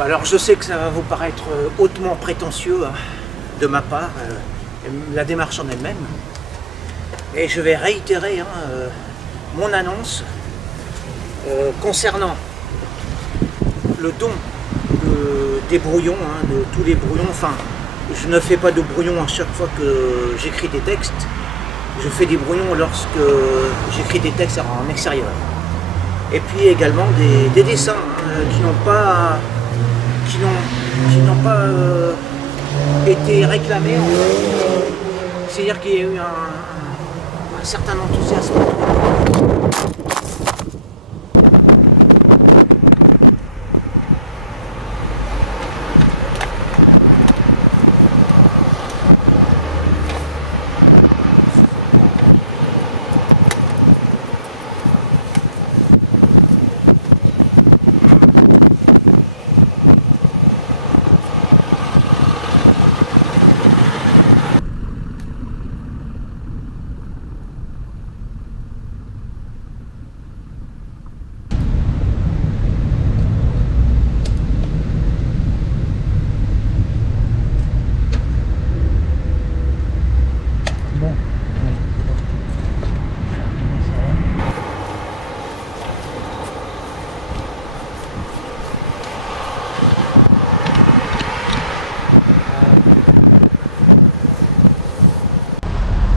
Alors je sais que ça va vous paraître hautement prétentieux hein, de ma part, la démarche en elle-même. Et je vais réitérer mon annonce concernant le don des brouillons, de tous les brouillons. Enfin, je ne fais pas de brouillons à chaque fois que j'écris des textes. Je fais des brouillons lorsque j'écris des textes en extérieur. Et puis également des dessins qui n'ont pas été réclamés. C'est-à-dire qu'il y a eu un certain enthousiasme.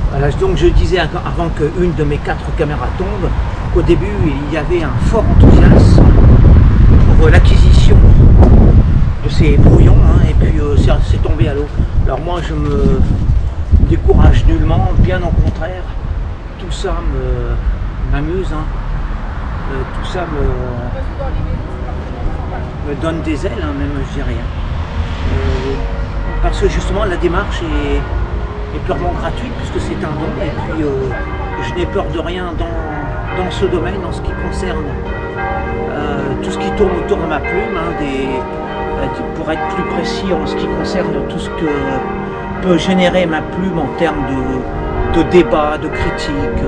Voilà, donc je disais avant qu'une de mes 4 caméras tombe, qu'au début il y avait un fort enthousiasme pour l'acquisition de ces brouillons, et puis c'est tombé à l'eau. Alors moi je me décourage nullement, bien au contraire, tout ça m'amuse, tout ça me donne des ailes, même je dirais. Parce que justement la démarche est purement gratuite puisque c'est un don et puis je n'ai peur de rien dans ce domaine en ce qui concerne tout ce qui tourne autour de ma plume, pour être plus précis en ce qui concerne tout ce que peut générer ma plume en termes de débat, de critique,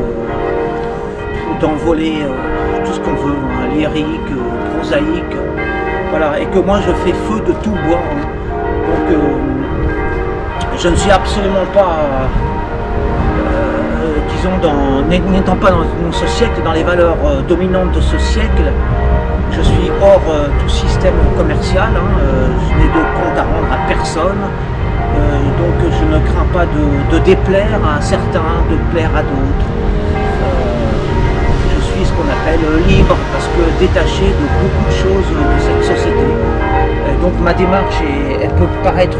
d'envoler tout ce qu'on veut, lyrique, prosaïque, voilà, et que moi je fais feu de tout bois, donc je ne suis absolument pas, n'étant pas dans ce siècle, dans les valeurs dominantes de ce siècle, je suis hors tout système commercial, je n'ai de compte à rendre à personne, donc je ne crains pas de déplaire à certains, de plaire à d'autres. Je suis ce qu'on appelle libre, parce que détaché de beaucoup de choses de cette société. Donc ma démarche, elle peut paraître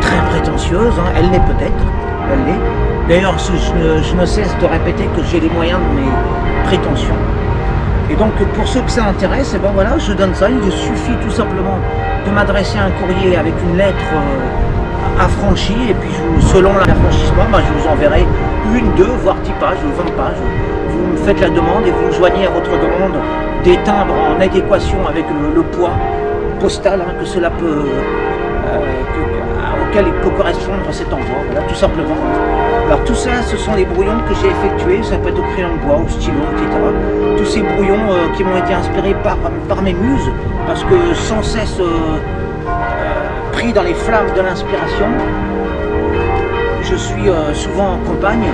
très prétentieuse, elle l'est peut-être, elle l'est. D'ailleurs, je ne cesse de répéter que j'ai les moyens de mes prétentions. Et donc pour ceux que ça intéresse, ben voilà, je donne ça. Il suffit tout simplement de m'adresser un courrier avec une lettre affranchie, et puis selon l'affranchissement, je vous enverrai 1, 2, voire 10 pages, 20 pages. Vous me faites la demande et vous joignez à votre demande des timbres en adéquation avec le poids postal que cela peut, auquel il peut correspondre cet envoi, voilà, tout simplement. Alors tout ça, ce sont les brouillons que j'ai effectués, ça peut être au crayon de bois, au stylo, etc. Tous ces brouillons qui m'ont été inspirés par mes muses, parce que sans cesse pris dans les flammes de l'inspiration, je suis souvent en campagne,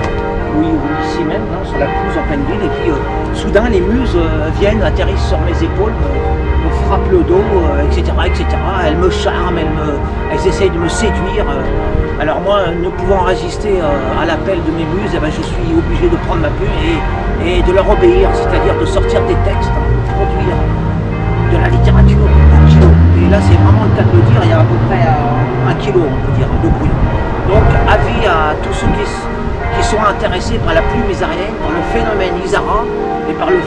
oui, ici même, sur la pelouse en pleine ville, et puis soudain les muses viennent, atterrissent sur mes épaules, me frappent le dos, etc., etc. Elles me charment, elles essayent de me séduire. Alors moi, ne pouvant résister à l'appel de mes muses, je suis obligé de prendre ma plume et de leur obéir, c'est-à-dire de sortir des textes, de produire de la littérature au kilo. Et là, c'est vraiment le cas de le dire, il y a à peu près 1 kilo, on peut dire, de brouillon. Donc, avis à tous ceux qui sont intéressés par la plume isarienne, par le phénomène Isara et par le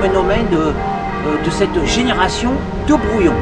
phénomène de cette génération de brouillons.